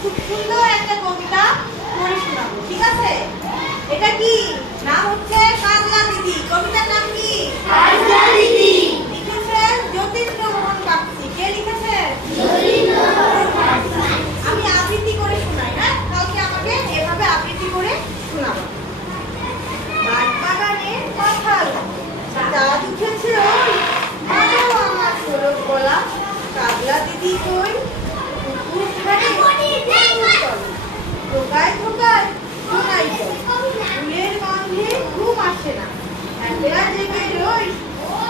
খুব সুন্দর একটা কবিতা পড়ে শোনাবো ঠিক আছে? এটা কি? নাম হচ্ছে কাজলা দিদি। কবিতার নাম কি? লিখেছেন যতীন্দ্র মোহন বাগচি কে লিখেছেন? আমি আবৃত্তি করে শোনাই হ্যাঁ? কালকে আমাকে এভাবে আবৃত্তি করে শোনাবো। বাগানে কাঁঠাল চাঁদ উঠেছে ওই আমার সরব গলা কাগলা দিদি কই একলা জেগে রই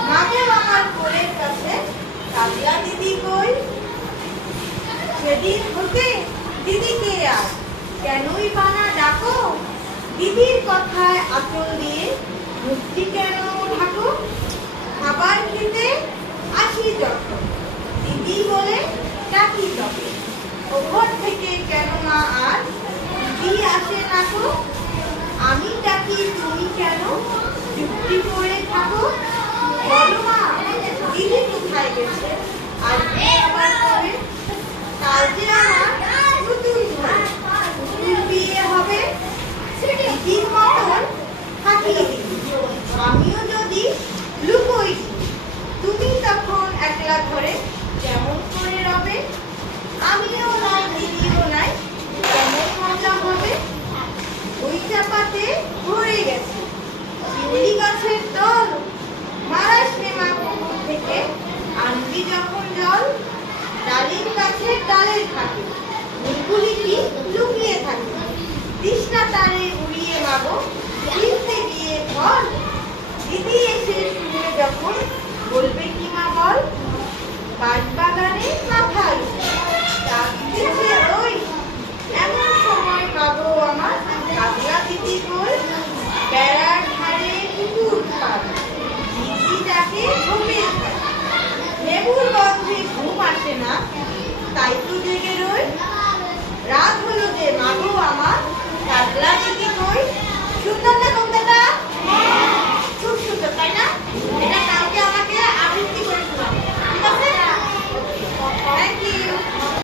মাকে আমার কোলের কাছে কাগলা দিদি কই সেদিন হতে দিদিকে আর। কেনই বানা ডাকো? দিদির কথায় আচল দিয়ে মুক্তি কেন ঢাকো খাবার খেতে আসি যখন দিদি বলে ডাকি তখন ওপর থেকে কেন মা আর দিদি আসে না তো আমি ডাকি তুমি কেন? চুক্তি করে থাকো। কোথায় গেছে? আর কে আবার কাল যে আমার নতুন বিয়ে হবে। দিদির মতন থাকি। দিদি আমিও থাকে। নিগুলি কি? লুকিয়ে থাকে। তৃষ্ণা তারে উড়িয়ে মাগো। কিনতে গিয়ে ফল দিদি এসে শুনে যখন বলবে কি মা বল? বাজ